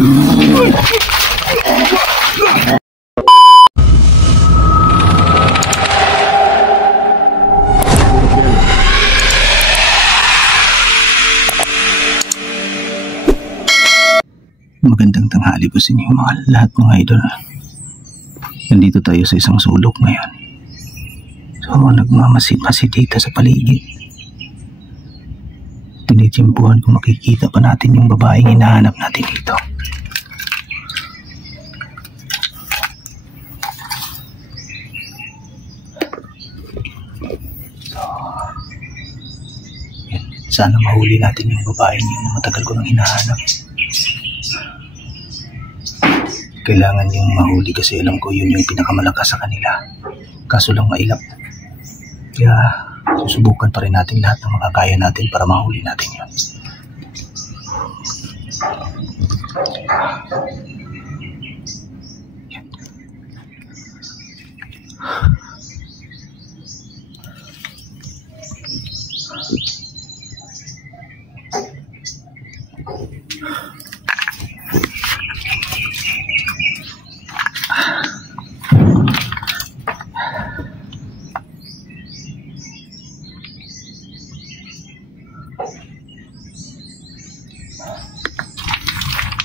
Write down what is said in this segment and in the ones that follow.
Magandang tanghali po sa inyo lahat mga idol. Nandito tayo sa isang sulok ngayon. So nagmamasid-masid dito sa paligid. Tinitimpuhan kung makikita pa natin yung babaeng hinahanap natin dito. So yan. Sana mahuli natin yung babaeng yun na matagal ko nang hinahanap. Kailangan yung mahuli kasi alam ko yun yung pinakamalakas sa kanila. Kaso lang mailap. Kaya susubukan pa rin natin lahat ng makakaya natin para mahuli natin yun.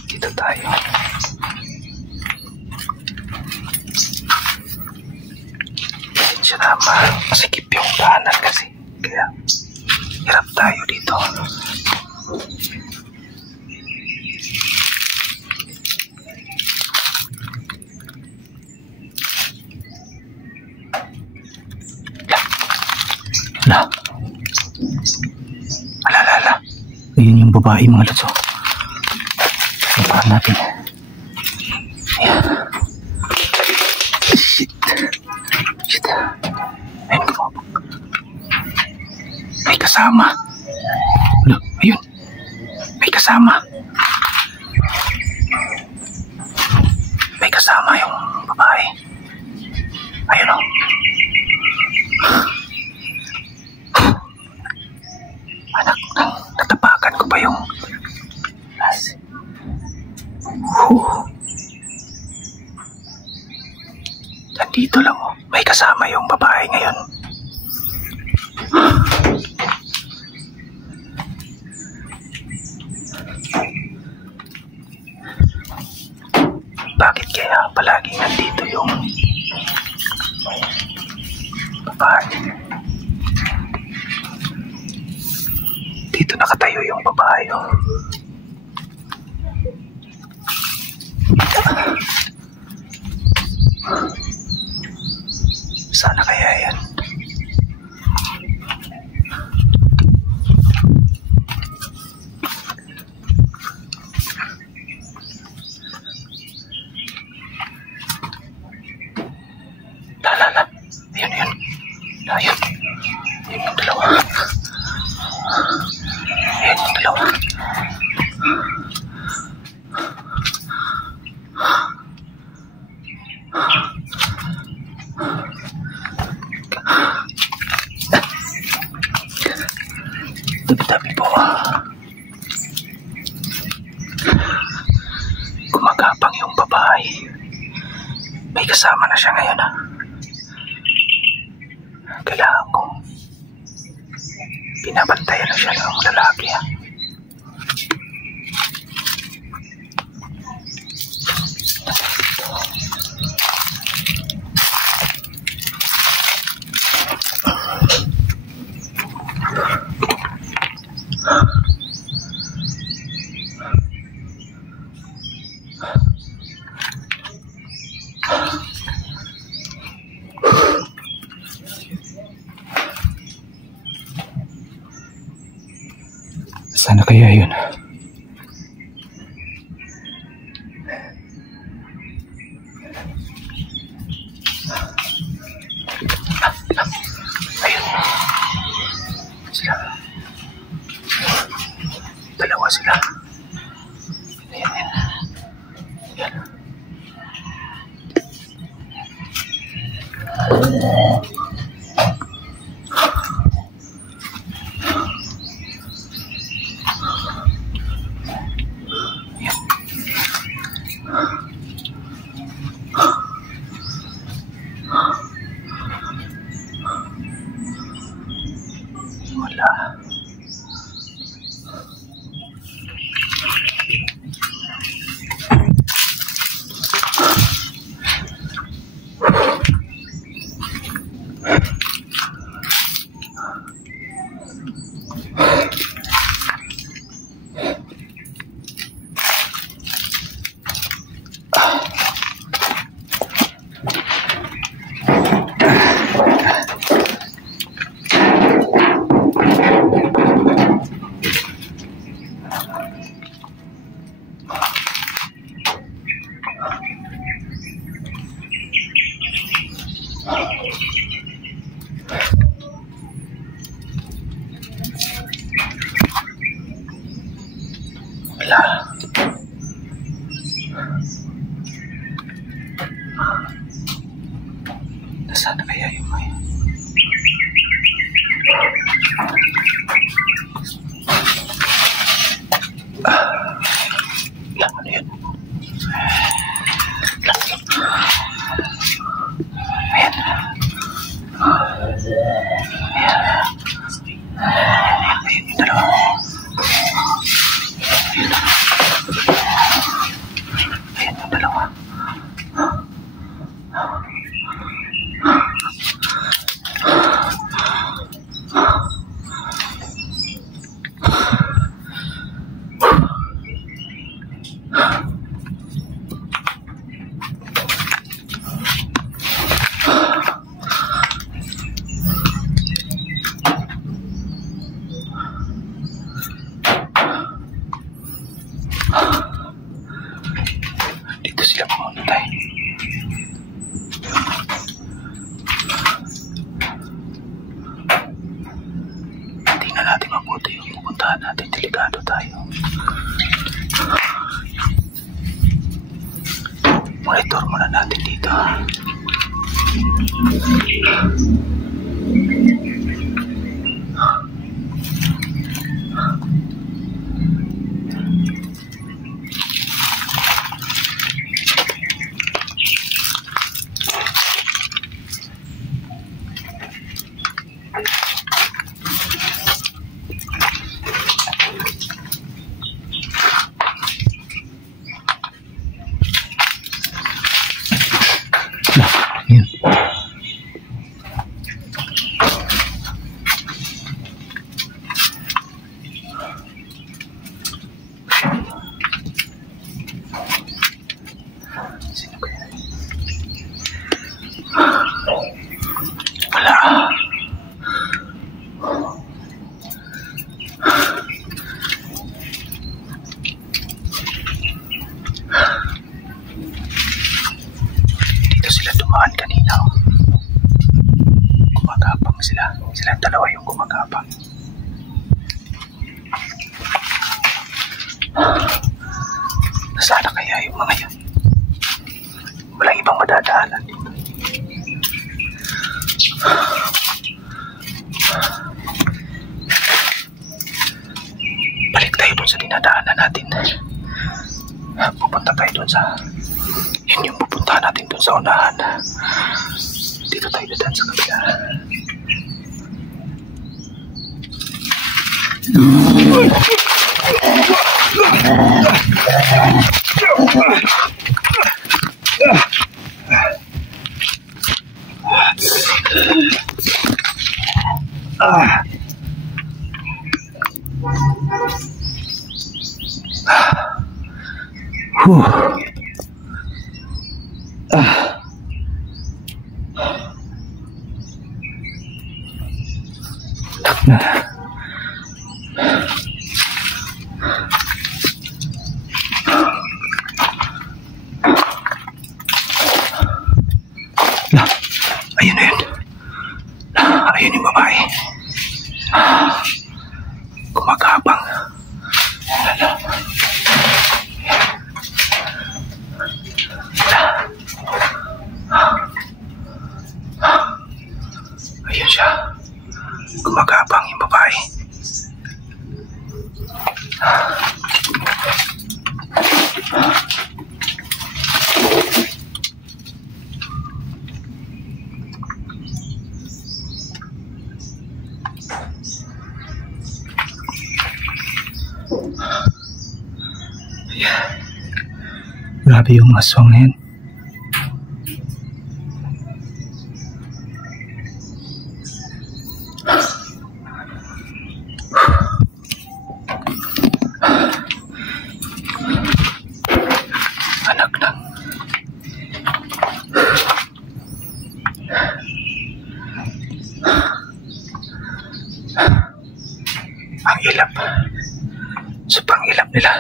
Dito tayo. Siya naman, masikip yung daanan kasi. Kaya hirap tayo dito. Ala. Ayun yung babae mga lods. Tapahan natin. Ayan. Shit. Ayun ko. May kasama. Ano? Ayun. May kasama. May kasama yung babae. Ayun o. Anak, natapakan ko ba yung last? Nandito lang oh. May kasama yung babae ngayon. Bakit kaya palaging nandito yung babae? Dito nakatayo yung babae oh. Sana kaya yan. La. Ayun. Ayun yung dalawa. Tabi-tabi po. Gumagapang yung babae. May kasama na siya ngayon ha. Kailangan kong binabantayan na siya ng lalaki ha. Sana kaya yun. Ayun. Sila. Dalawa sila. Ayan. natin, delikado tayo. Monitor muna natin dito. Yun. Sino ba yan? Wala. Dito sila dumaan kanina. Gumagapang sila. Silang dalawa yung gumagapang. Nasaan kaya yung mga yun? Walang ibang madadaanan dito. Balik tayo dun sa dinadaanan natin. Pupunta tayo dun sa... Yun yung pupuntahan natin dun sa unahan. Dito tayo dun sa kabila. Ayun na yun. Ayun yung babae. Gumagapang. Ayun siya. Gumagapang yung babae. Grabe yung aswang na yan. Anak lang. Ang ilap. Sa pang-ilap nila.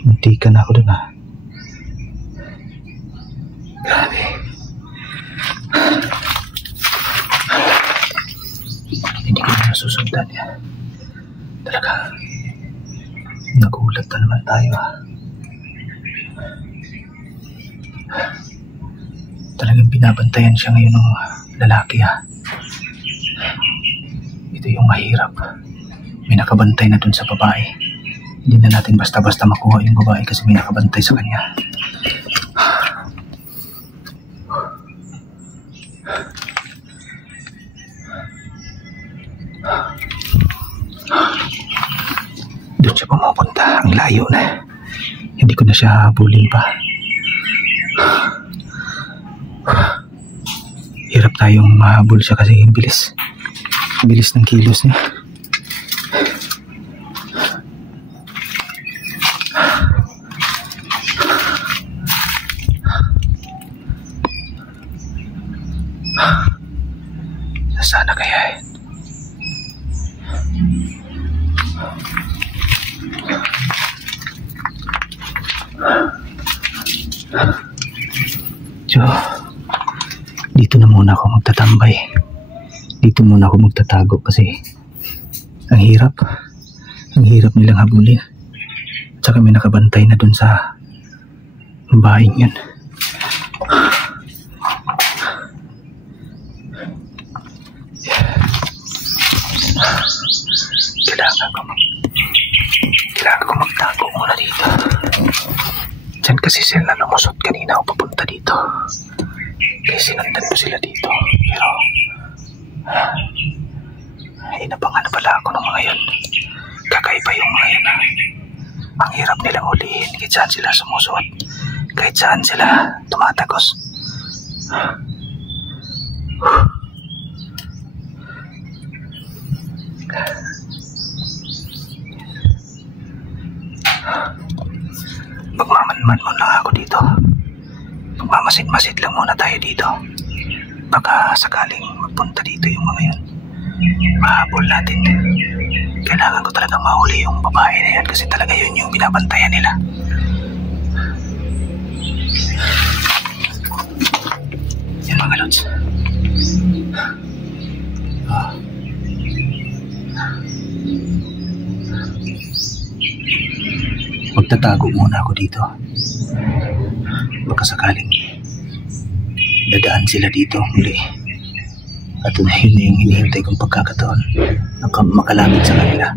Hindi ka na ako dun ah. Grabe. Hindi ko na nasusundan yan. Talaga. Nagulat na naman tayo ah. Talagang binabantayan siya ngayon ng lalaki ah. Ito yung mahirap. May nakabantay na dun sa babae. Hindi na natin basta-basta makuha yung babae kasi may nakabantay sa kanya. Doon siya pumapunta. Ang layo na. Hindi ko na siya habulin pa. Hirap tayong mahabol siya kasi yung bilis. Bilis ng kilos niya. Sana kaya eh. So, dito na muna ako magtatambay. Dito muna ako magtatago kasi ang Ang hirap. Ang hirap nilang habulin. At saka may nakabantay na dun sa bahay yun. Kailangan ko magtago muna dito. Diyan kasi sila lumusot kanina ako papunta dito. Kaya sinundan ko sila dito. Pero inabangan na pala ako ng mga yun. Kakaiba yung mga yun. Ang hirap nilang hulihin. Kahit saan sila sumusuot. Kahit saan sila tumatagos. Magmamanman muna ako dito. Magmamasid-masid lang muna tayo dito. Baka sakaling magpunta dito yung mga yun, mahabol natin. Kailangan ko talaga mahuli yung babae na yan kasi talaga yun yung binabantayan nila. Yan mga lods. Magtatago muna ako dito. Baka sakaling dadaan sila dito muli. At yun na yung hinihintay kong pagkakataon na makalapit sa kanila.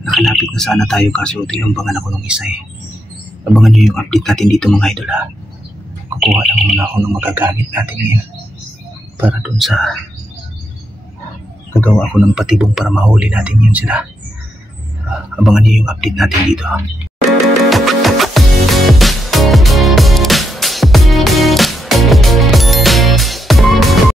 Nakalapit na sana tayo kaso tinumbangan ako ng isa eh. Abangan nyo yung update natin dito mga idol ha. Kukuha lang muna ako ng magagamit natin ngayon para dun sa gagawa ako ng patibong para mahuli natin yun sila. Abangan nyo yung update natin dito ha.